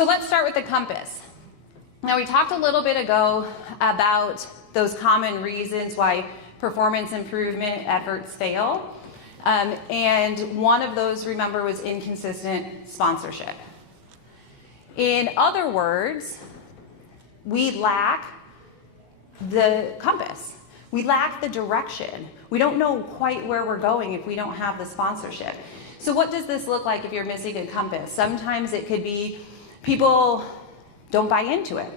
So let's start with the compass. Now, we talked a little bit ago about those common reasons why performance improvement efforts fail. And one of those, remember, was inconsistent sponsorship. In other words, we lack the compass. We lack the direction. We don't know quite where we're going if we don't have the sponsorship. So what does this look like if you're missing a compass? Sometimes it could be people don't buy into it.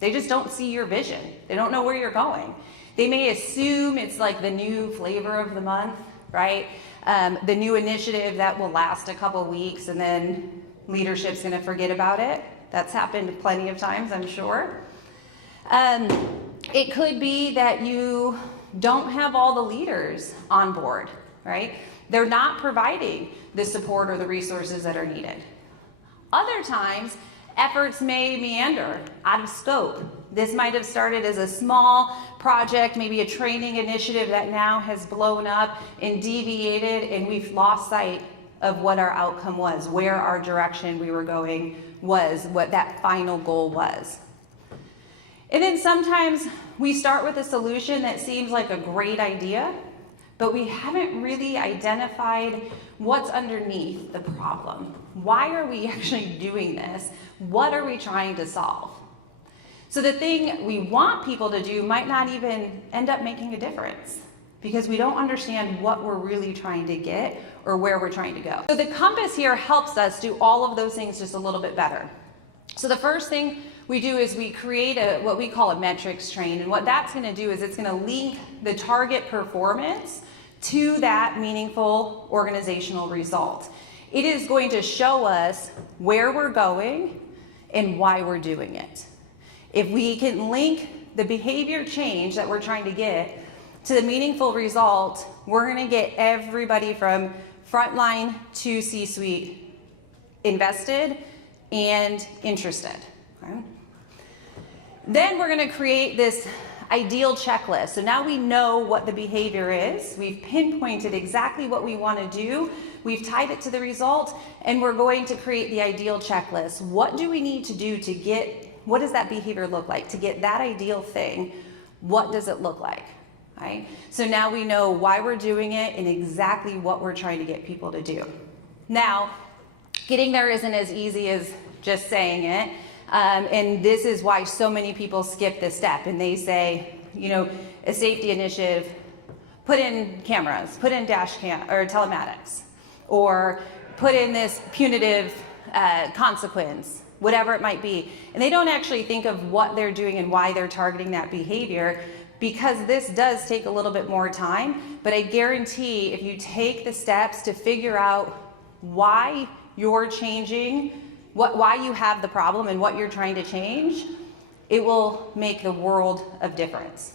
They just don't see your vision. They don't know where you're going. They may assume it's like the new flavor of the month, right? The new initiative that will last a couple weeks and then leadership's gonna forget about it. That's happened plenty of times, I'm sure. It could be that you don't have all the leaders on board, right? They're not providing the support or the resources that are needed. Other times, efforts may meander out of scope. This might have started as a small project, maybe a training initiative that now has blown up and deviated, and we've lost sight of what our outcome was, where our direction we were going was, what that final goal was. And then sometimes we start with a solution that seems like a great idea, but we haven't really identified what's underneath the problem. Why are we actually doing this? What are we trying to solve? So the thing we want people to do might not even end up making a difference because we don't understand what we're really trying to get or where we're trying to go. So the compass here helps us do all of those things just a little bit better. So the first thing we do is we create what we call a metrics train, and what that's going to do is it's going to link the target performance to that meaningful organizational result. It is going to show us where we're going and why we're doing it. If we can link the behavior change that we're trying to get to the meaningful result, we're going to get everybody from frontline to C-suite invested and interested. Okay? Then we're going to create this ideal checklist. So now we know what the behavior is. We've pinpointed exactly what we want to do. We've tied it to the result, and we're going to create the ideal checklist. What do we need to do to get, what does that behavior look like? To get that ideal thing, what does it look like? Right? So now we know why we're doing it and exactly what we're trying to get people to do. Now, getting there isn't as easy as just saying it. And this is why so many people skip this step and they say, you know, a safety initiative, put in cameras, put in dash cam or telematics, or put in this punitive consequence, whatever it might be. And they don't actually think of what they're doing and why they're targeting that behavior, because this does take a little bit more time. But I guarantee if you take the steps to figure out why you're changing, why you have the problem and what you're trying to change, it will make the world of difference.